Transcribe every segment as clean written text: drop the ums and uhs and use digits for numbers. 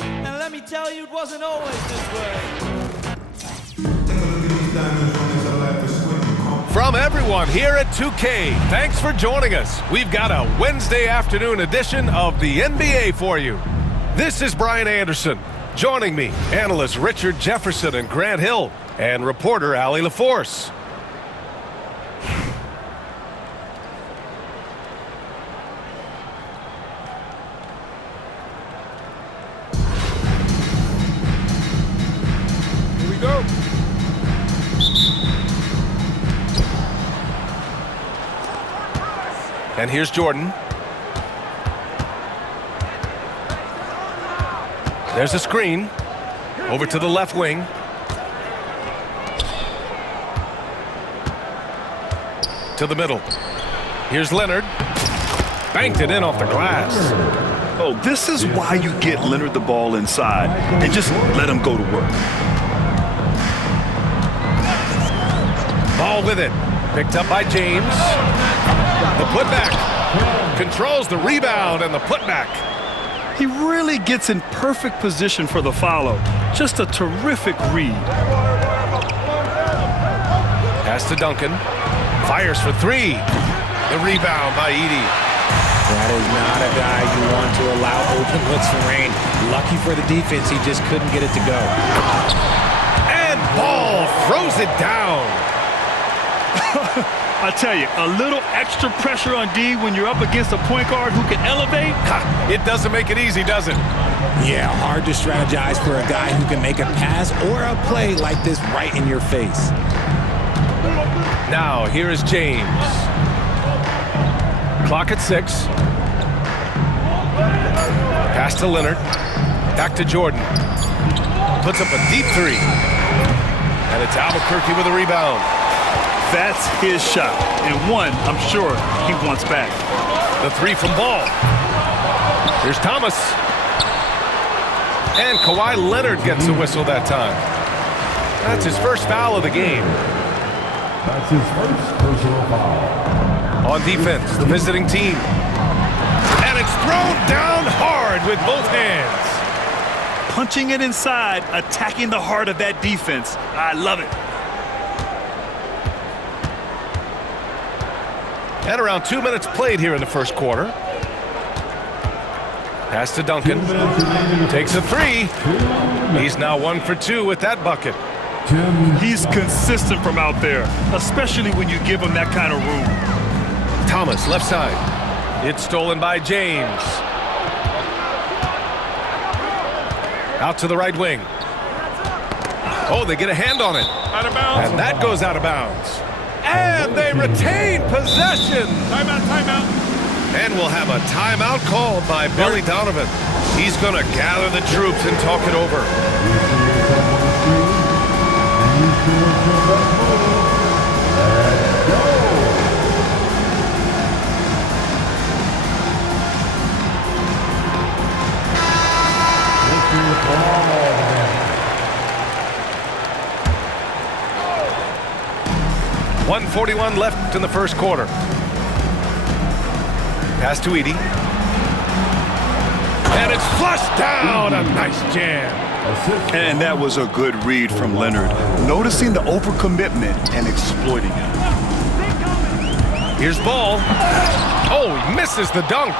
And let me tell you, it wasn't always this way. From everyone here at 2K, thanks for joining us. We've got a Wednesday afternoon edition of the NBA for you. This is Brian Anderson. Joining me, analysts Richard Jefferson and Grant Hill, and reporter Allie LaForce. Here we go. And here's Jordan. There's a screen. Over to the left wing. To the middle. Here's Leonard. Banked it in off the glass. Oh, this is why you get Leonard the ball inside and just let him go to work. Ball with it. Picked up by James. The putback. Controls the rebound and the putback. He really gets in perfect position for the follow. Just a terrific read. Pass to Duncan. Fires for three. The rebound by Edey. That is not a guy you want to allow open looks for rain. Lucky for the defense, he just couldn't get it to go. And Ball throws it down. I tell you, a little extra pressure on D when you're up against a point guard who can elevate. It doesn't make it easy, does it? Yeah, hard to strategize for a guy who can make a pass or a play like this right in your face. Now, here is James. Clock at 6. Pass to Leonard. Back to Jordan. Puts up a deep three. And it's Albuquerque with a rebound. That's his shot, and one I'm sure he wants back. The three from Ball. Here's Thomas. And Kawhi Leonard gets a whistle that time. That's his first foul of the game. That's his first personal foul. On defense, the visiting team. And it's thrown down hard with both hands. Punching it inside, attacking the heart of that defense. I love it. And around 2 minutes played here in the first quarter. Pass to Duncan. Takes a three. He's now 1 for 2 with that bucket. He's consistent from out there, especially when you give him that kind of room. Thomas, left side. It's stolen by James. Out to the right wing. Oh, they get a hand on it. Out of bounds. And that goes out of bounds. And they retain possession. Timeout, timeout. And we'll have a timeout called by Billy Donovan. He's going to gather the troops and talk it over. .141 left in the first quarter. Pass to Edey. And it's flushed down. A nice jam. And that was a good read from Leonard, noticing the overcommitment and exploiting it. Here's Ball. Oh, he misses the dunk.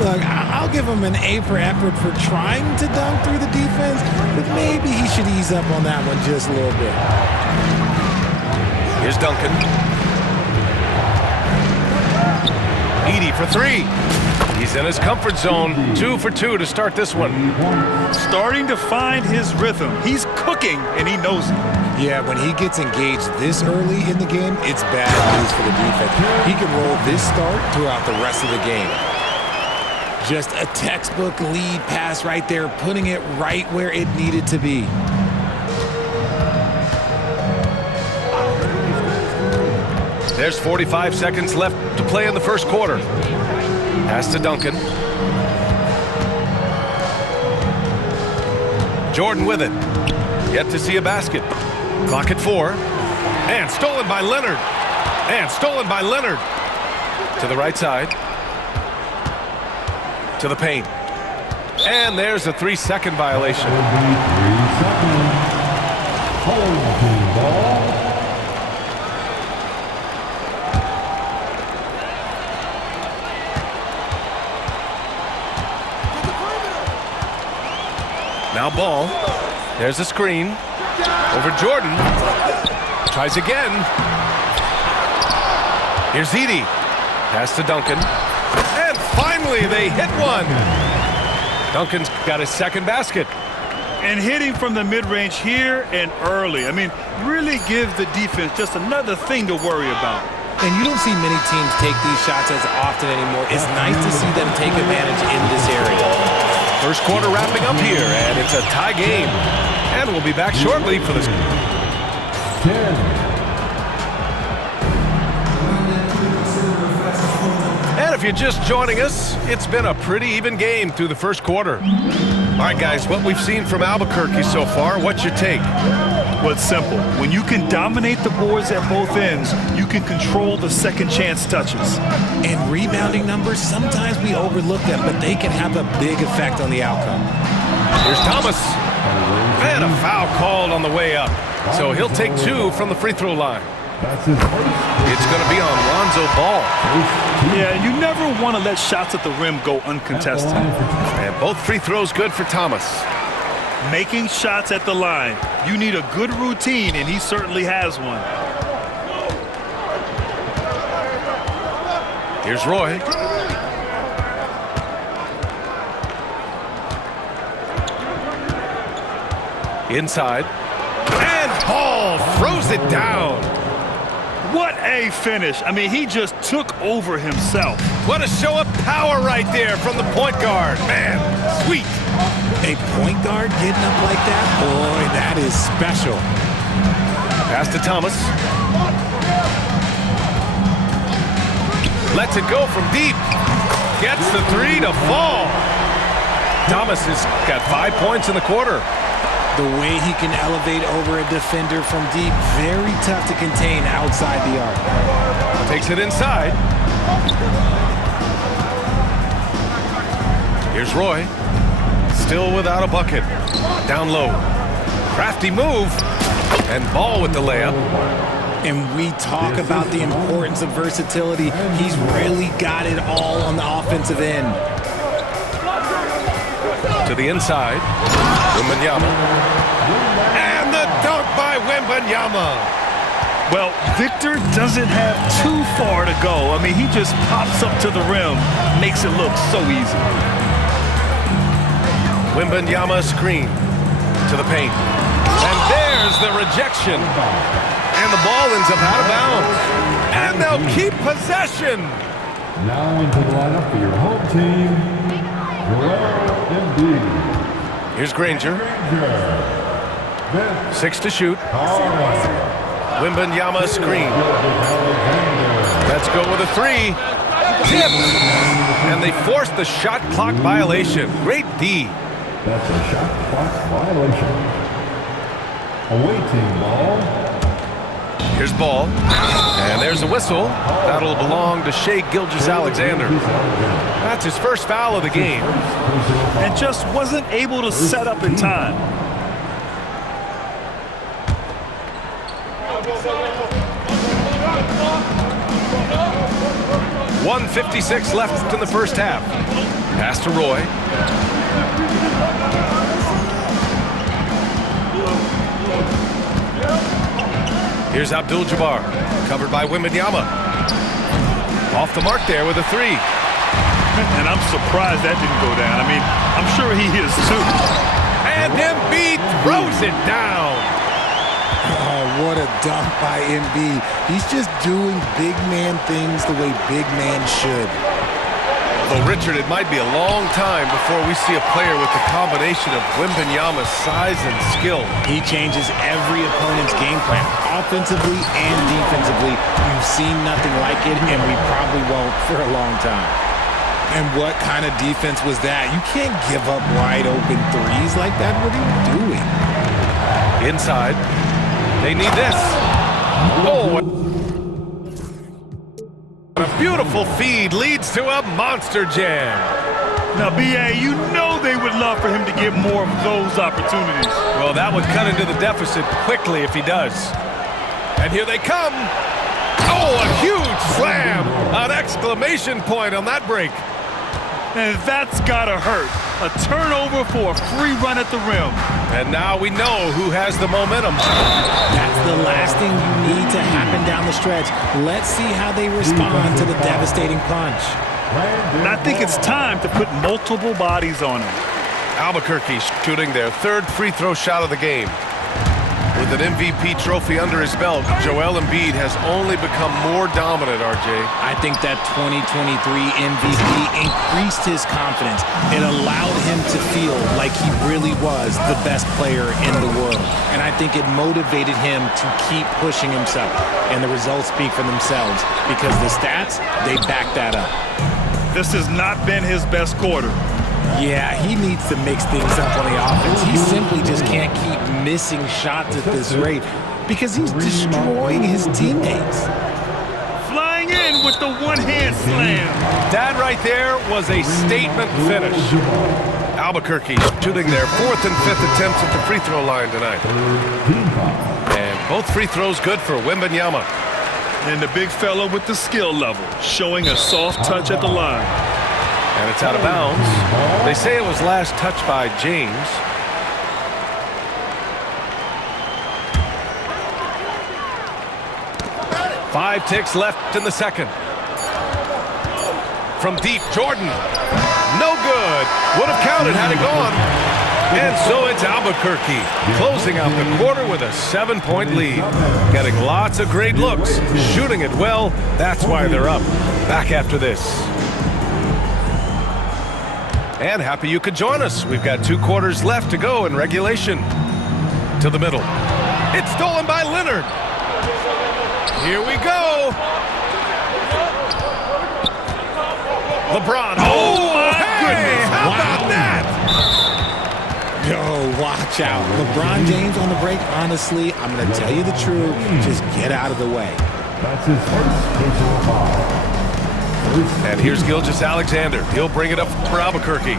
Look, I'll give him an A for effort for trying to dunk through the defense, but maybe he should ease up on that one just a little bit. Here's Duncan. Edey for three. He's in his comfort zone. 2 for 2 to start this one. Starting to find his rhythm. He's cooking, and he knows it. Yeah, when he gets engaged this early in the game, it's bad news for the defense. He can roll this start throughout the rest of the game. Just a textbook lead pass right there, putting it right where it needed to be. There's 45 seconds left to play in the first quarter. Pass to Duncan. Jordan with it. Yet to see a basket. Clock at 4. And stolen by Leonard. And stolen by Leonard. To the right side. To the paint. And there's a 3-second violation. That will be 3 seconds. Home team ball. Now ball. There's a screen. Over Jordan. Tries again. Here's Edey. Pass to Duncan. And finally they hit one. Duncan's got his second basket. And hitting from the mid-range here and early. I mean, really give the defense just another thing to worry about. And you don't see many teams take these shots as often anymore. It's nice to see them take advantage in this area. First quarter wrapping up here, and it's a tie game. And we'll be back shortly for this. 10. And if you're just joining us, it's been a pretty even game through the first quarter. All right, guys, what we've seen from Albuquerque so far, what's your take? Well, it's simple. When you can dominate the boards at both ends, you can control the second chance touches. And rebounding numbers, sometimes we overlook them, but they can have a big effect on the outcome. Here's Thomas. And a foul called on the way up. So he'll take 2 from the free throw line. That's his first. It's going to be on Lonzo Ball. Yeah, and you never want to let shots at the rim go uncontested. And both free throws good for Thomas. Making shots at the line. You need a good routine, and he certainly has one. Here's Roy. Inside. And Ball throws it down. What a finish. I mean, he just took over himself. What a show of power right there from the point guard. Man, sweet. A point guard getting up like that? Boy, that is special. Pass to Thomas. Lets it go from deep. Gets the 3 to fall. Thomas has got 5 points in the quarter. The way he can elevate over a defender from deep, very tough to contain outside the arc. Takes it inside. Here's Roy. Still without a bucket. Down low. Crafty move. And Ball with the layup. And we talk about the importance of versatility. He's really got it all on the offensive end. To the inside. Wembanyama. And the dunk by Wembanyama. Well, Victor doesn't have too far to go. I mean, he just pops up to the rim, makes it look so easy. Wembanyama screen to the paint. And there's the rejection. And the ball ends up out of bounds. And they'll keep possession. Now into the lineup for your home team, Joel Embiid. Here's Granger. Vince 6 to shoot. Carter. Wembanyama screen. Let's go with a 3. Tipped. And they forced the shot clock violation. Great D. That's a shot clock violation. Awaiting ball. Here's Ball. And there's a whistle. That'll belong to Shai Gilgeous-Alexander. That's his first foul of the game. And just wasn't able to set up in time. .156 left in the first half. Pass to Roy. Here's Abdul-Jabbar, covered by Wembanyama. Off the mark there with a 3. And I'm surprised that didn't go down. I mean, I'm sure he is too. And Embiid throws it down. Oh, what a dunk by Embiid. He's just doing big man things the way big man should. Well, Richard, it might be a long time before we see a player with the combination of Wembanyama's size and skill. He changes every opponent's game plan, offensively and defensively. You've seen nothing like it, and we probably won't for a long time. And what kind of defense was that? You can't give up wide open threes like that. What are you doing? Inside. They need this. Oh, a beautiful feed leads to a monster jam. Now, B.A., you know they would love for him to get more of those opportunities. Well, that would cut into the deficit quickly if he does. And here they come. Oh, a huge slam! An exclamation point on that break. And that's gotta hurt. A turnover for a free run at the rim. And now we know who has the momentum. That's the last thing you need to happen down the stretch. Let's see how they respond to the devastating punch. And I think it's time to put multiple bodies on him. Albuquerque shooting their third free throw shot of the game. With an MVP trophy under his belt, Joel Embiid has only become more dominant, RJ. I think that 2023 MVP increased his confidence. It allowed him to feel like he really was the best player in the world. And I think it motivated him to keep pushing himself. And the results speak for themselves because the stats, they back that up. This has not been his best quarter. Yeah, he needs to mix things up on the offense. He simply just can't keep missing shots at this rate because he's destroying his teammates. Flying in with the one-hand slam. That right there was a statement finish. Albuquerque shooting their fourth and fifth attempts at the free throw line tonight. And both free throws good for Wembanyama. And the big fella with the skill level, showing a soft touch at the line. And it's out of bounds. They say it was last touched by James. Five ticks left in the second. From deep, Jordan. No good. Would have counted had it gone. And so it's Albuquerque closing out the quarter with a 7-point lead. Getting lots of great looks, shooting it well. That's why they're up. Back after this. And happy you could join us. We've got 2 quarters left to go in regulation. To the middle. It's stolen by Leonard. Here we go. LeBron. Oh, my goodness. How about that? Yo, watch out. LeBron James on the break, honestly, I'm going to tell you the truth. Just get out of the way. That's his first personal foul. And here's Gilgeous-Alexander. He'll bring it up for Albuquerque.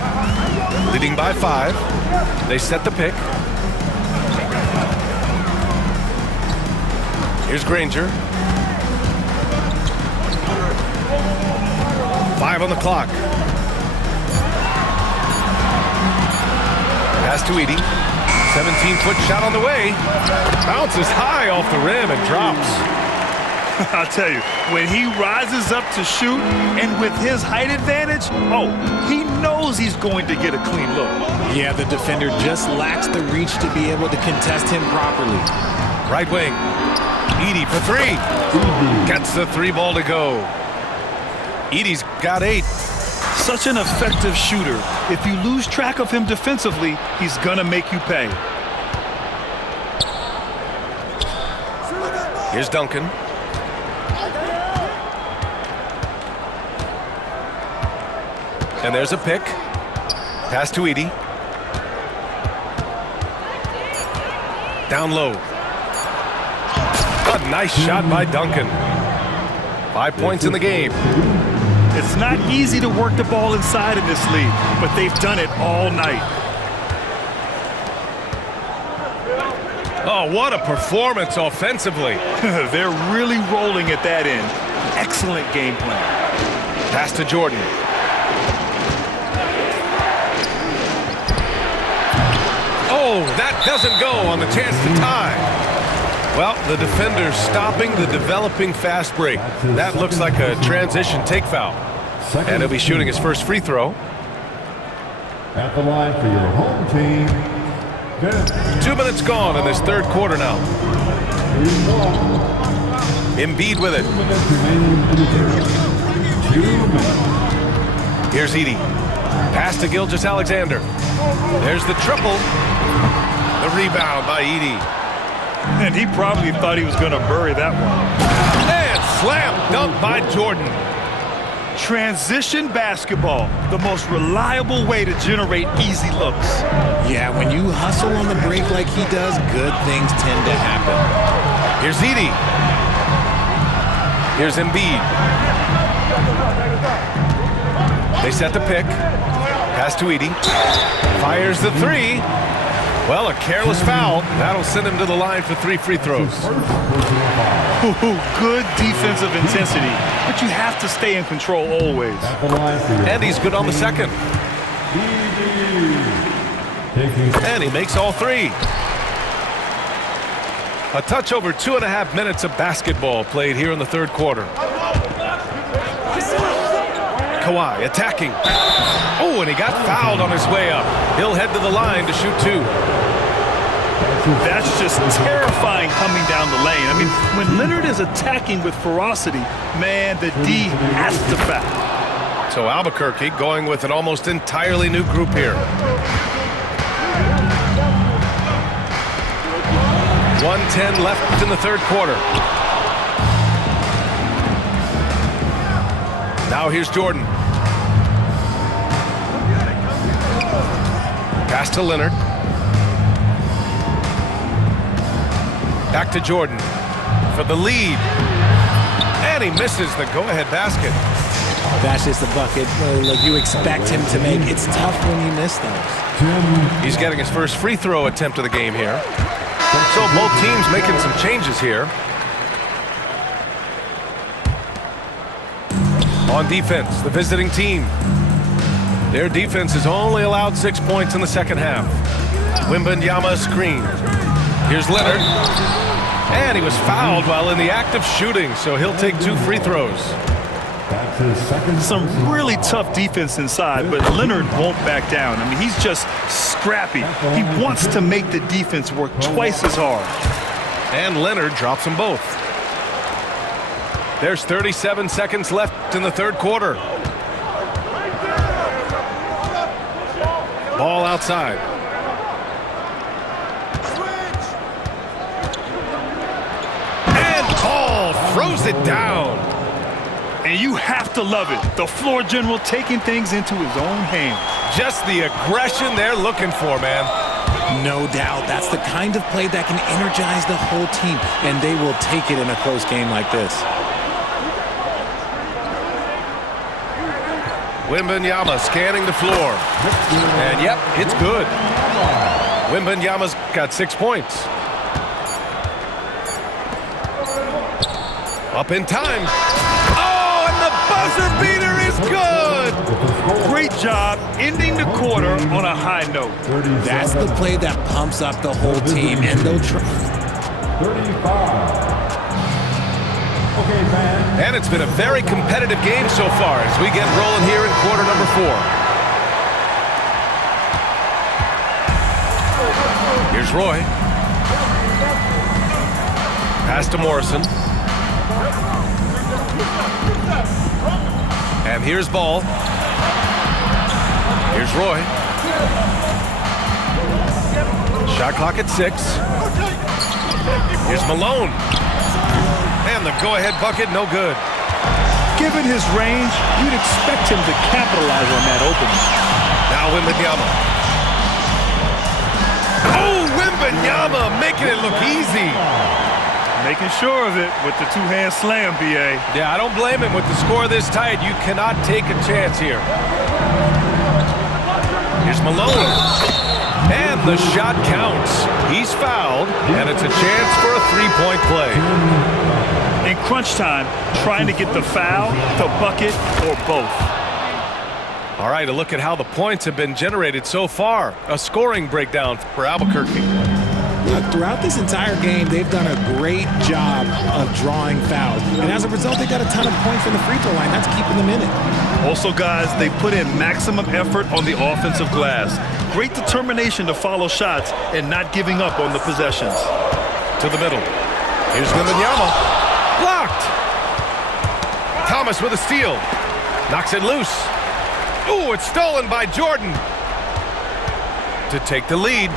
Leading by 5. They set the pick. Here's Granger. 5 on the clock. Pass to Edey. 17-foot shot on the way. Bounces high off the rim and drops. I'll tell you, when he rises up to shoot and with his height advantage, he knows he's going to get a clean look. Yeah, the defender just lacks the reach to be able to contest him properly. Right wing. Edey for 3. Gets the 3 ball to go. Edey's got 8. Such an effective shooter. If you lose track of him defensively, he's gonna make you pay. Here's Duncan. And there's a pick. Pass to Edey. Down low. A nice shot by Duncan. 5 points in the game. It's not easy to work the ball inside in this league, but they've done it all night. Oh, what a performance offensively. They're really rolling at that end. Excellent game plan. Pass to Jordan. Oh, that doesn't go on the chance to tie. Well, the defender stopping the developing fast break. That looks like a transition take foul. And he'll be shooting his first free throw. At the line for your home team, 2 minutes gone in this third quarter now. Embiid with it. 2 minutes. Here's Edey. Pass to Gilgeous-Alexander. There's the triple. The rebound by Edey. And he probably thought he was going to bury that one. And slam dunk by Jordan. Transition basketball, the most reliable way to generate easy looks. Yeah, when you hustle on the break like he does, good things tend to happen. Here's Edey. Here's Embiid. They set the pick. Pass to Edey. Fires the three. Well, a careless foul. That'll send him to the line for 3 free throws. Good defensive intensity, but you have to stay in control always. And he's good on the second. And he makes all 3. A touch over 2.5 minutes of basketball played here in the third quarter. Kawhi attacking. Oh, and he got fouled on his way up. He'll head to the line to shoot 2. That's just terrifying coming down the lane. I mean, when Leonard is attacking with ferocity, man, the D has to foul. So Albuquerque going with an almost entirely new group here. 1:10 left in the third quarter. Now here's Jordan. Pass to Leonard. Back to Jordan for the lead. And he misses the go-ahead basket. That's just a bucket like you expect him to make. It's tough when you miss those. He's getting his first free throw attempt of the game here. So both teams making some changes here. On defense, the visiting team. Their defense has only allowed 6 points in the second half. Wembanyama screen. Here's Leonard. And he was fouled while in the act of shooting, so he'll take 2 free throws. Some really tough defense inside, but Leonard won't back down. I mean, he's just scrappy. He wants to make the defense work twice as hard. And Leonard drops them both. There's 37 seconds left in the third quarter. Ball outside. And Ball throws it down. And you have to love it. The floor general taking things into his own hands. Just the aggression they're looking for, man. No doubt. That's the kind of play that can energize the whole team, and they will take it in a close game like this. Wembanyama scanning the floor. And yep, it's good. Wembanyama's got 6 points. Up in time. Oh, and the buzzer beater is good! Great job ending the quarter on a high note. That's the play that pumps up the whole team, and they'll try. 35. Okay, fans. And it's been a very competitive game so far as we get rolling here in quarter number 4. Here's Roy. Pass to Morrison. And here's Ball. Here's Roy. Shot clock at 6. Here's Malone. And the go-ahead bucket, no good. Given his range, you'd expect him to capitalize on that opening. Now Wembanyama. Oh, Wembanyama making it look easy. Making sure of it with the two-hand slam, B.A. Yeah, I don't blame him with the score this tight. You cannot take a chance here. Here's Malone. And the shot counts. He's fouled, and it's a chance for a three-point play. In crunch time, trying to get the foul, the bucket, or both. All right, a look at how the points have been generated so far. A scoring breakdown for Albuquerque. Look, throughout this entire game, they've done a great job of drawing fouls. And as a result, they got a ton of points from the free throw line. That's keeping them in it. Also, guys, they put in maximum effort on the offensive glass. Great determination to follow shots and not giving up on the possessions. To the middle. Here's Wembanyama. Blocked. Thomas with a steal. Knocks it loose. Ooh, it's stolen by Jordan. To take the lead.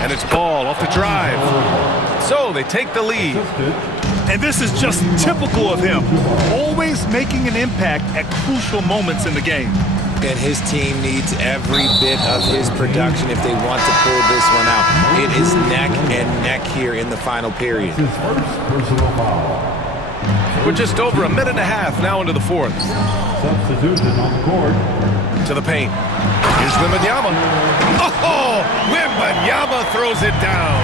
And it's Ball off the drive. So they take the lead. And this is just typical of him. Always making an impact at crucial moments in the game. And his team needs every bit of his production if they want to pull this one out. It is neck and neck here in the final period. His first personal foul. We're just over 1.5 minutes now into the fourth. Substitution on the court. To the paint. Here's Wembanyama. Oh, Wembanyama throws it down.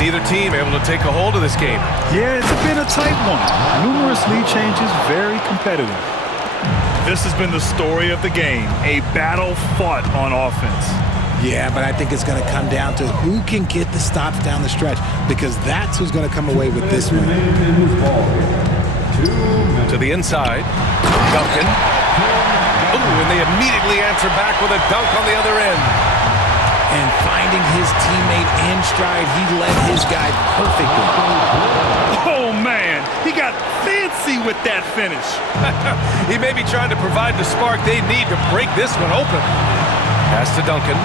Neither team able to take a hold of this game. Yeah, it's been a tight one. Numerous lead changes, very competitive. This has been the story of the game, a battle fought on offense. Yeah, but I think it's going to come down to who can get the stops down the stretch, because that's who's going to come away with this one. To the inside, Duncan. Ooh, and they immediately answer back with a dunk on the other end. And finding his teammate in stride, he led his guy perfectly. Oh, man, he got fancy with that finish. He may be trying to provide the spark they need to break this one open. Pass to Duncan.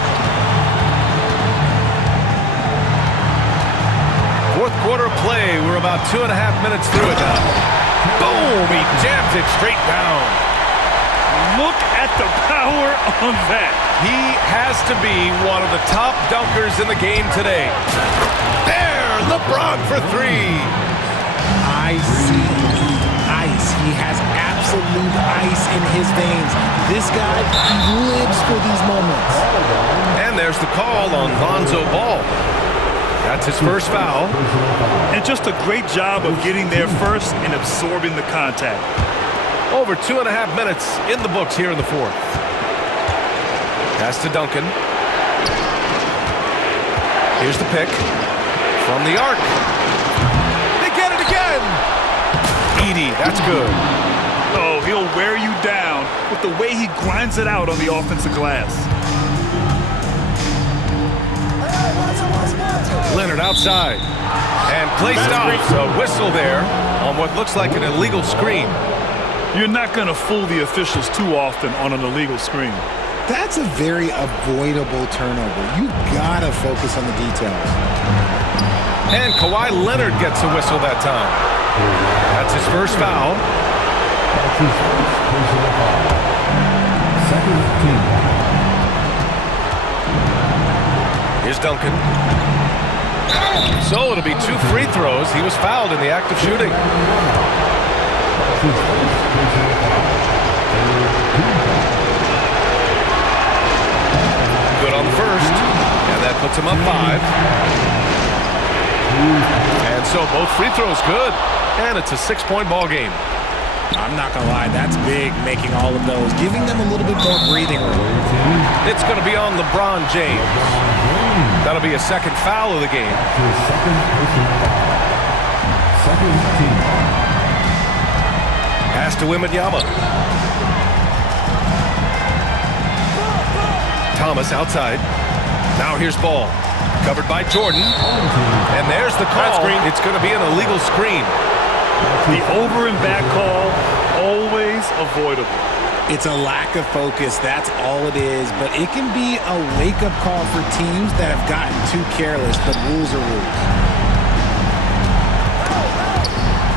Fourth quarter play. We're about 2.5 minutes through it now. Boom! He jams it straight down. Look at the power on that. He has to be one of the top dunkers in the game today. There! LeBron for three. I see ice. He has absolute ice in his veins. This guy, he lives for these moments. And there's the call on Lonzo Ball. That's his first foul. And just a great job of getting there first and absorbing the contact. Over 2.5 minutes in the books here in the fourth. Pass to Duncan. Here's the pick. From the arc. They get it again! Edey, that's good. Oh, he'll wear you down with the way he grinds it out on the offensive glass. Leonard outside. And play stops. A whistle there on what looks like an illegal screen. You're not going to fool the officials too often on an illegal screen. That's a very avoidable turnover. You gotta focus on the details. And Kawhi Leonard gets a whistle that time. That's his first foul. That's his first personal foul. Second team. Here's Duncan. So it'll be 2 free throws. He was fouled in the act of shooting. That's his first personal foul. Good on the first. And that puts him up 5. And so both free throws good. And it's a 6-point ball game. I'm not gonna lie, that's big, making all of those, giving them a little bit more breathing room. It's going to be on LeBron James. That'll be a second foul of the game. His second personal foul. Second team. Pass to Wembanyama. Thomas outside. Now here's Ball. Covered by Jordan. And there's the call. It's going to be an illegal screen. The over and back call, always avoidable. It's a lack of focus, that's all it is, but it can be a wake-up call for teams that have gotten too careless, but rules are rules.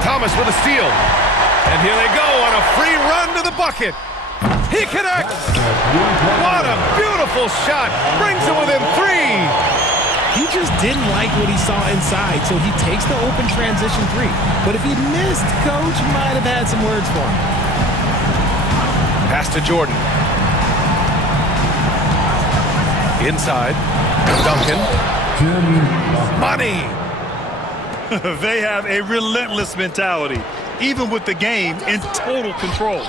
Thomas with a steal. And here they go on a free run to the bucket. He connects. What a beautiful shot. Brings it within 3. He just didn't like what he saw inside, so he takes the open transition 3. But if he missed, Coach might have had some words for him. Pass to Jordan. Inside. Duncan. Money. They have a relentless mentality, even with the game in total control.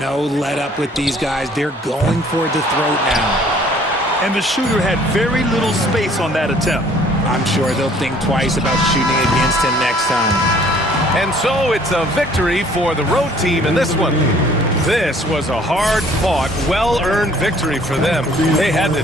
No let up with these guys. They're going for the throat now. And the shooter had very little space on that attempt. I'm sure they'll think twice about shooting against him next time. And so it's a victory for the road team in this one. This was a hard-fought, well-earned victory for them. They had to